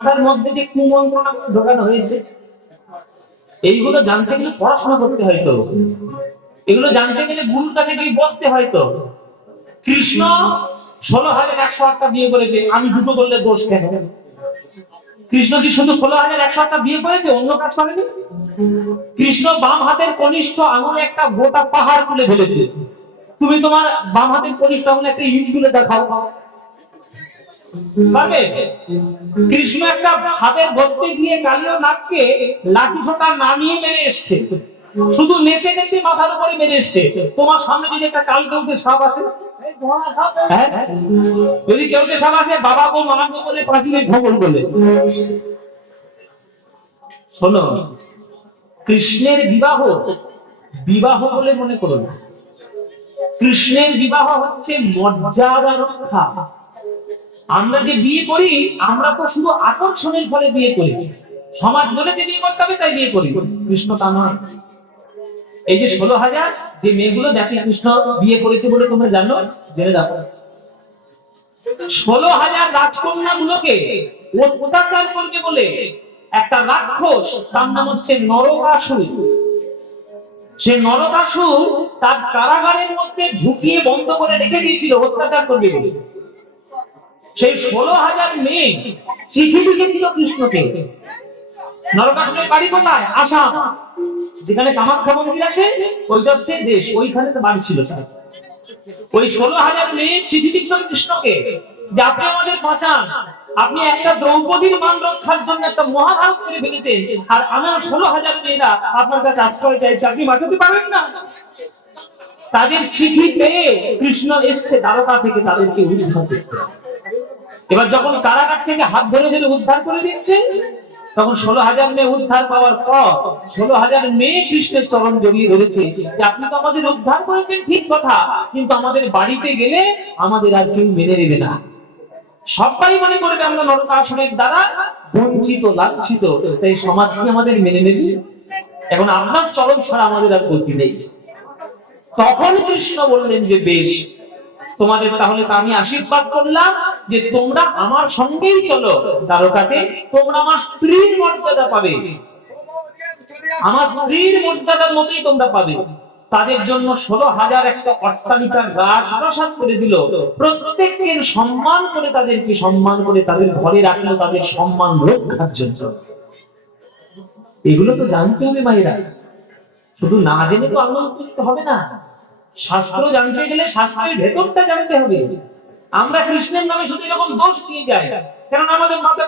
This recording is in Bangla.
তার মধ্যে যে কুমন্ত্রণা ঢোকানো হয়েছে, এইগুলো জানতে গেলে পড়াশোনা করতে হয়তো, এগুলো জানতে গেলে গুরুর কাছে গিয়ে বসতে হয়তো। কৃষ্ণ 16,108টা বিয়ে করেছে, আমি দুটো করলে দোষ কেন? কৃষ্ণ কি শুধু 16,108টা বিয়ে করেছে, অন্য কাজ করেনি? কৃষ্ণ বাম হাতের কনিষ্ঠ আঙুলে একটা গোটা পাহাড় তুলে ফেলেছে। তুমি তোমার বাম হাতের কনিষ্ঠ আঙুলে একটা ইট তুলে দেখাও, পারবে? কৃষ্ণ একটা হাতের গর্তে গিয়ে কালীয় নাগকে লাঠি ছোটা নামিয়ে মেরে এসছে, শুধু নেচে নেচে মাথার উপরে মেরে এসছে। তোমার সামনে যদি একটা কাল কেউটে সাপ আছে, হ্যাঁ, যদি কেউটে সাপ আছে, বাবা গো মামা গো বলে পাঁচিলে ভবন বলে। শোনো, কৃষ্ণের বিবাহ বিবাহ বলে মনে করো না। কৃষ্ণের বিবাহ হচ্ছে মর্যাদা রক্ষা। আমরা যে বিয়ে করি, আমরা তো শুধু আকর্ষণের ফলে বিয়ে করি, সমাজ বলেছে বিয়ে করতে হবে তাই বিয়ে করি। কৃষ্ণ তা নয়। এই যে 16,000 যে মেয়েগুলো যাকে কৃষ্ণ বিয়ে করেছে বলে তোমরা জানো, জেনে রাখো, 16,000 রাজকন্যা গুলোকে অত্যাচার করবে বলে একটা রাক্ষস, তার নাম হচ্ছে নরকাসুর। সে নরকাসুর তার কারাগারের মধ্যে ঢুকিয়ে বন্ধ করে রেখে দিয়েছিল অত্যাচার করবে বলে। সেই 16,000 মেয়ে চিঠি লিখেছিল কৃষ্ণকে। নরকাসুরের বাড়ি কোথায়? আসাম, যেখানে কামাখ্যা মন্দির আছে, ওইটা হচ্ছে দেশ, ওইখানে তো বাড়ি ছিল। ওই 16,000 মেয়ে চিঠি লিখল কৃষ্ণকে যে আপনি আমাদের বাঁচান, আপনি একটা দ্রৌপদীর মান রক্ষার জন্য একটা মহাভারত করে ফেলেছেন, আর আমার 16,000 মেয়েরা আপনার কাছে আশ্রয় চাইছে, আপনি বাঁচাতে পারবেন না? তাদের চিঠি পেয়ে কৃষ্ণ এসছে দ্বারকা থেকে তাদেরকে উদ্ধার করতে। এবার যখন কারাগার থেকে হাত ধরে ধরে উদ্ধার করে দিচ্ছে, তখন 16,000 মেয়ে উদ্ধার পাওয়ার পর 16,000 মেয়ে কৃষ্ণের চরণ জড়িয়ে ধরেছে যে আপনি তো আমাদের উদ্ধার করেছেন ঠিক কথা, কিন্তু আমাদের বাড়িতে গেলে আমাদের আর কেউ মেনে নেবে না। সবাই মনে করবে আমরা নরকাসুরের দ্বারা বঞ্চিত লাঞ্ছিত, তাই সমাজ কি আমাদের মেনে নেবে? এখন আপনার চরণ ছাড়া আমাদের আর গতি নেই। তখন কৃষ্ণ বললেন যে বেশ, তোমাদের তাহলে তো আমি আশীর্বাদ করলাম যে তোমরা আমার সঙ্গেই চলো দ্বারকাতে, তোমরা আমার স্ত্রীর মর্যাদা পাবে, আমার স্ত্রীর মর্যাদার মতোই তোমরা পাবে। তাদের জন্য 16,000 একটা অট্টালিকার রাজপ্রাসাদ করে দিল, প্রত্যেককে সম্মান করে তাদেরকে সম্মান করে তাদের ঘরে রাখলো তাদের সম্মান রক্ষার জন্য। এগুলো তো জানতে হবে মায়েরা, শুধু না জেনে তো আন্দোলন করতে হবে না। শাস্ত্র জানতে গেলে শাস্ত্রের ভেতরটা জানতে হবে। আমরা কৃষ্ণের নামে শুধু এরকম দোষ দিয়ে যাই, কারণ আমাদের মাথা